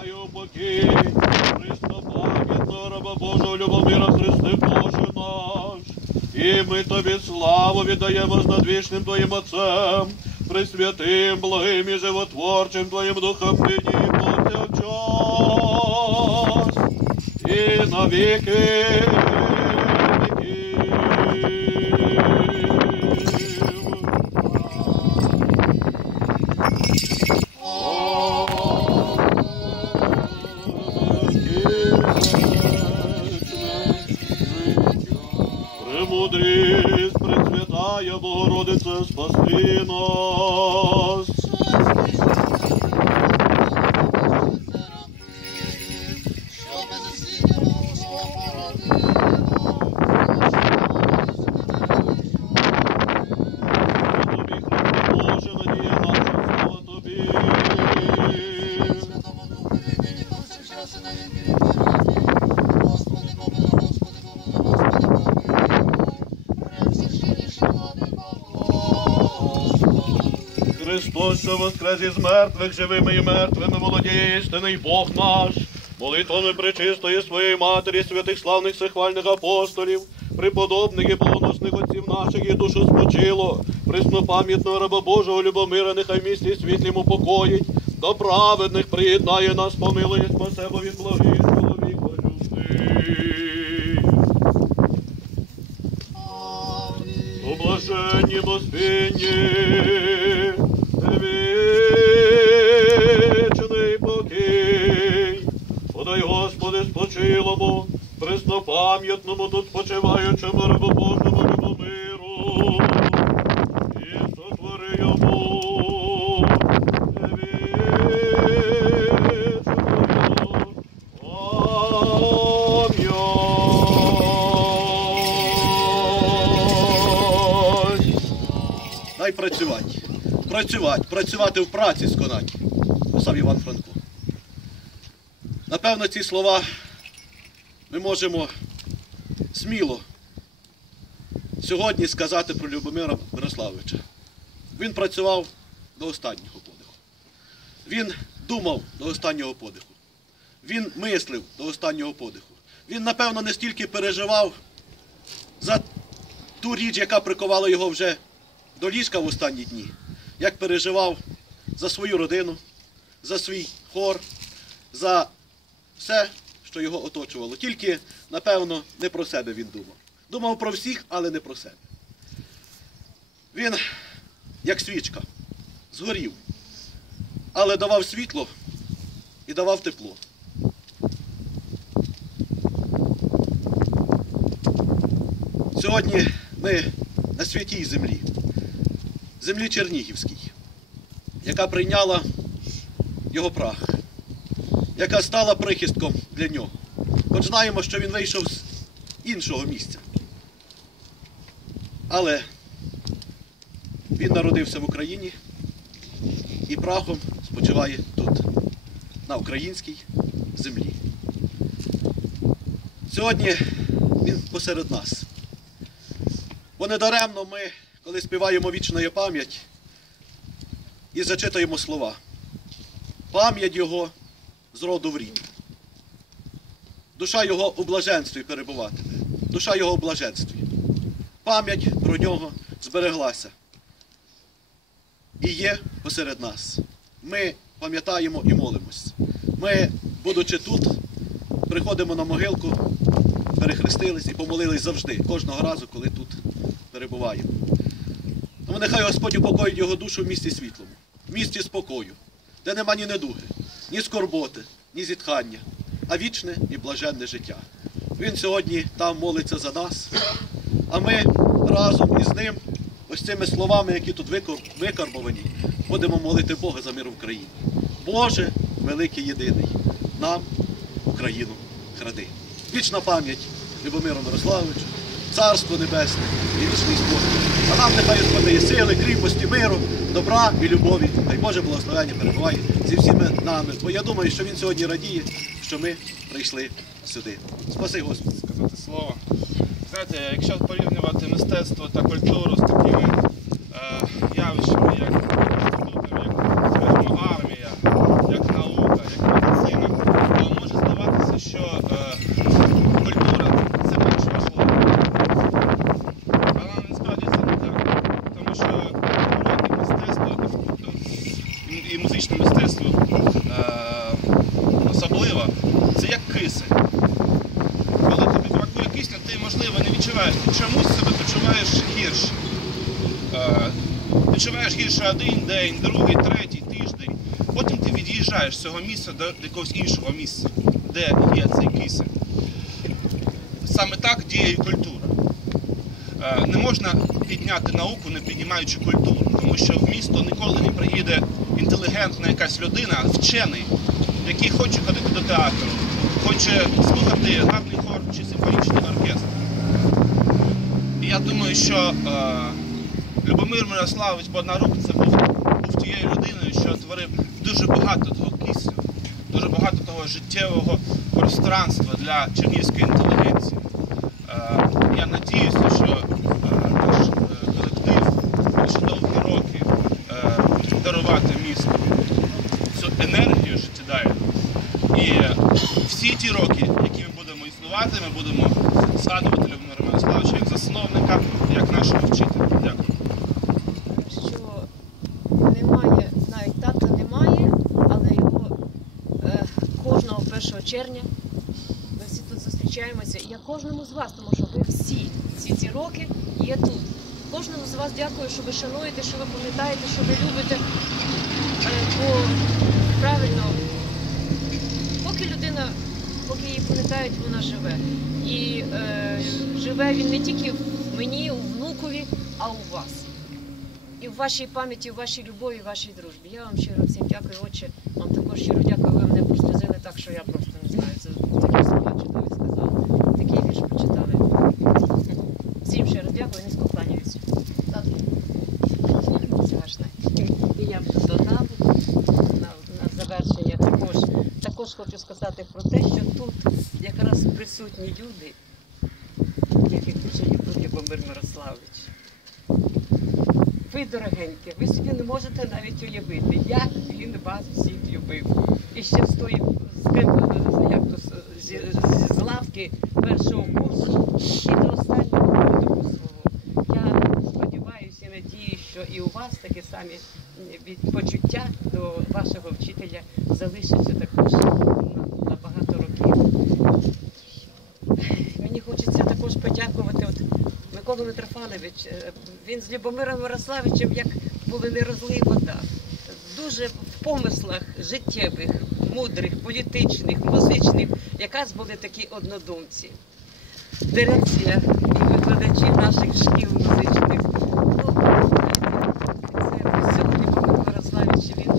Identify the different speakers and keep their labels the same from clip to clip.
Speaker 1: Прощаю покій, Христопам'ятного раба Божого Любомира Христи Боже наш. І ми тобі славу віддаємо з надвічним Твоїм Отцем, Пресвятим, благим і животворчим Твоїм Духом нині повсякчас, і на Христос, що воскрес із мертвих, живими і мертвими, володіє істинний Бог наш, молитвами пречистої своєї матері, святих славних сихвальних апостолів, преподобних і богоносних отців наших і душу спочило, преснопам'ятного раба Божого Любомира, нехай місті світлім упокоїть, до праведних приєднає нас, помилує, спасе, бо від благий чоловіка любий. У блаженні Господні, спочилому, преснопам'ятному тут спочиваючому рабу Божому Любомиру. І йому вічну пам'ять. Дай працювати. Працювати, працювати в праці сконать. Писав Іван Франко. Напевно, ці слова ми можемо сміло сьогодні сказати про Любомира Мирославовича. Він працював до останнього подиху. Він думав до останнього подиху. Він мислив до останнього подиху. Він, напевно, не стільки переживав за ту річ, яка приковала його вже до ліжка в останні дні, як переживав за свою родину, за свій хор, за все, що його оточувало. Тільки, напевно, не про себе він думав. Думав про всіх, але не про себе. Він, як свічка, згорів, але давав світло і давав тепло. Сьогодні ми на святій землі, землі Чернігівській, яка прийняла його прах, яка стала прихистком для нього. Хоч знаємо, що він вийшов з іншого місця. Але він народився в Україні і прахом спочиває тут, на українській землі. Сьогодні він посеред нас. Бо недаремно ми, коли співаємо вічна пам'ять і зачитуємо слова. Пам'ять Його з роду в рід. Душа Його у блаженстві перебуватиме. Душа Його у блаженстві. Пам'ять про нього збереглася. І є посеред нас. Ми пам'ятаємо і молимось. Ми, будучи тут, приходимо на могилку, перехрестились і помолились завжди, кожного разу, коли тут перебуваємо. Тому нехай Господь упокоїть його душу в місті світлому, в місті спокою, де нема ні недуги, ні скорботи, ні зітхання, а вічне і блаженне життя. Він сьогодні там молиться за нас, а ми разом із ним, ось цими словами, які тут викарбовані, будемо молити Бога за мир в Україні. Боже, великий єдиний, нам Україну хради. Вічна пам'ять Любомиру Мирославовичу, Царство Небесне і вічний спокій. А нам нехай Господи сили, кріпості, миру, добра і любові. Дай Боже благословення перебуває зі всіми нами. Бо я думаю, що Він сьогодні радіє, що ми прийшли сюди. Спаси Господи.
Speaker 2: сказати слово. Знаєте, якщо порівнювати мистецтво та культуру з такими е, явищами, і музичне мистецтво е, особливо, це як кисень. Коли тобі бракує кисня, ти, можливо, не відчуваєш, ти чомусь себе почуваєш гірше. Е, відчуваєш гірше один день, другий, третій тиждень. Потім ти від'їжджаєш з цього місця до якогось іншого місця, де є цей кисень. Саме так діє і культура. Е, не можна підняти науку, не піднімаючи культуру тому що в місто ніколи не приїде інтелігентна якась людина, вчений, який хоче ходити до театру, хоче слухати гарний хор чи симфонічний оркестр. І я думаю, що е, Любомир Мирославович Боднарук це був, був тією людиною, що творив дуже багато того кисню, дуже багато того життєвого пространства для чернігівської інтелігенції. Е, я надіюся, що е, наш е, колектив буде ще довгі роки е, дарувати місту цю енергію життєдайну. І всі ті роки, які ми будемо існувати, ми будемо згадувати Любомира Мирославовича як засновника, як нашого вчителя. Дякую.
Speaker 3: навіть тата немає, але е, кожного 1 червня ми всі тут зустрічаємося. Я кожному з вас, тому що ви всі ці ці роки є тут. Кожному з вас дякую, що ви шануєте, що ви пам'ятаєте, що ви любите. Е, бо правильно, поки людина, поки її пам'ятають, вона живе. І е, живе він не тільки в мені, у внукові, а у вас і в вашій пам'яті, в вашій любові, в вашій дружбі. Я вам щиро всім дякую, отче. Вам також щиро дякую. Ви мене прослізили так, що я просто не знаю. Це такі слова чудові сказали. Такий вірш прочитали. Всім ще раз дякую, низько кланяюся. Страшне.
Speaker 4: І я б додав на, на завершення також, також хочу сказати про те, що тут якраз присутні люди, яких дуже любив Любомир Мирославович. Ви, дорогенькі, ви собі не можете навіть уявити, як він вас всіх любив. І ще з тої з, лавки першого курсу і до останнього року свого. Я сподіваюся і надію, що і у вас такі самі від почуття до вашого вчителя залишаться також на, на багато років. Мені хочеться також подякувати от Микола Митрофанович. е, Він з Любомиром Мирославичем як були не вода. Дуже в помислах життєвих, мудрих, політичних, музичних, якраз були такі однодумці. Дирекція і викладачі наших шкіл музичних. Ну, це сьогодні Микола Мирославич він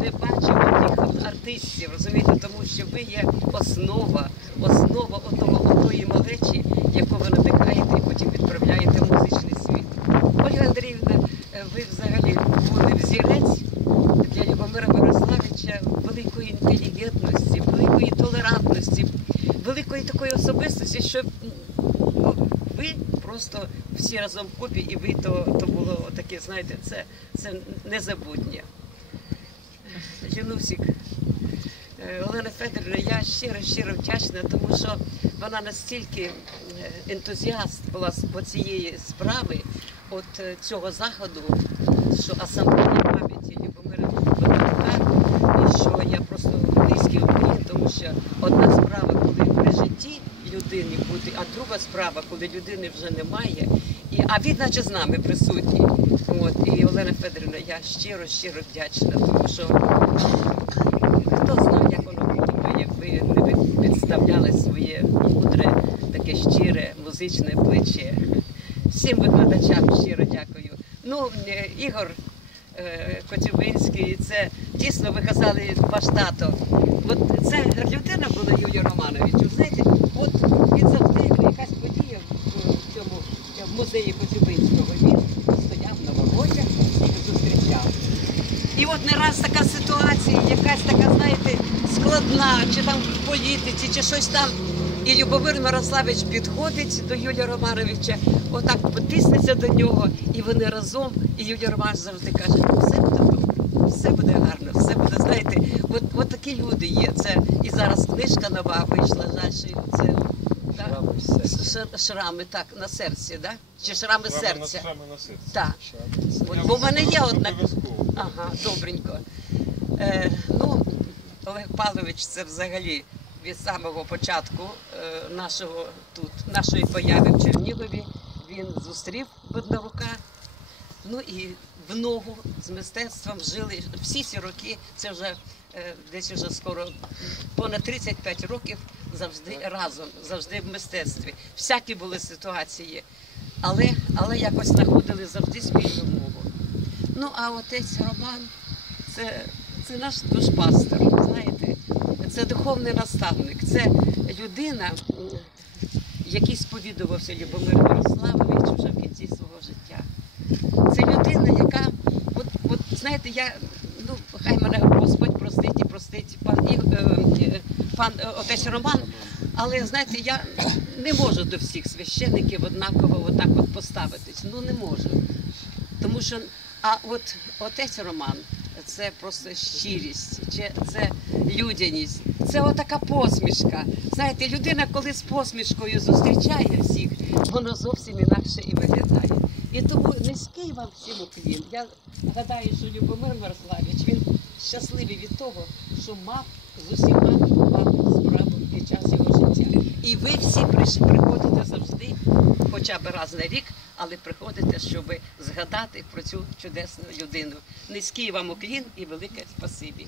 Speaker 4: не бачив таких артистів, розумієте, тому що ви є основа, основа отого, отої малечі, яку ви надихаєте і потім відправляєте в музичний світ. Ольга Андріївна, е, ви взагалі були взірець для Любомира Мирославича великої інтелігентності, великої толерантності, великої такої особистості, що ну, ви просто всі разом купі, і ви то, то було таке, знаєте, це, це незабутнє. Жінусік, е, Олена Федорівна, я щиро щиро вдячна, тому що вона настільки е, ентузіаст була по цієї справи, от е, цього заходу, що асамблея пам'яті Любомира і що я просто близький уклін, тому що одна справа, коли при житті людини бути, а друга справа, коли людини вже немає. І, а він, наче з нами присутній. От, і Олена Федорівна, я щиро, щиро вдячна, тому що хто знає, як воно було якби не підставляли своє мудре, таке щире музичне плече. Всім викладачам щиро дякую. Ну, е, Ігор е, Коцюбинський, це дійсно ви казали ваш тато. От це людина була Юлія Романович. Ви знаєте, от він завжди якась подія в цьому в музеї Коцюбинського. Він стояв на воротях і зустрічав. І от не раз така ситуація, якась така, знаєте, складна, чи там в політиці, чи щось там. І Любомир Мирославич підходить до Юлія Романовича, отак потиснеться до нього, і вони разом. І Юлія Романович завжди каже, все буде добре, все буде гарно, все буде, знаєте, от, от такі люди є. Це і зараз книжка нова вийшла, жаль, що це так, ш- шрами так, на серці, да? чи шрами серця. Шрами Так. От, бо в мене є одна. Ага, добренько. Е, ну, Олег Павлович, це взагалі від самого початку е, нашого тут, нашої появи в Чернігові. Він зустрів Боднарука. Ну і в ногу з мистецтвом жили всі ці роки. Це вже е, десь вже скоро понад 35 років завжди разом, завжди в мистецтві. Всякі були ситуації, але, але якось знаходили завжди спільну мову. Ну а отець Роман це, це наш душпастер, знаєте, це духовний наставник, це людина, який сповідувався Любомир Мирославович уже в кінці свого життя. Це людина, яка, от, от знаєте, я, ну, хай мене Господь простить і простить пан, І- е, е, пан е, отець Роман, але знаєте, я не можу до всіх священиків однаково отак от поставитись. Ну не можу. Тому що, а от отець Роман це просто щирість, це, людяність, це отака посмішка. Знаєте, людина, коли з посмішкою зустрічає всіх, воно зовсім інакше і виглядає. І тому низький вам всім уклін. Я гадаю, що Любомир Мирославович він щасливий від того, що мав з усіма мав справу під час його життя. І ви всі приходите завжди, хоча б раз на рік, але приходите, щоб згадати про цю чудесну людину. Низький вам уклін і велике спасибі.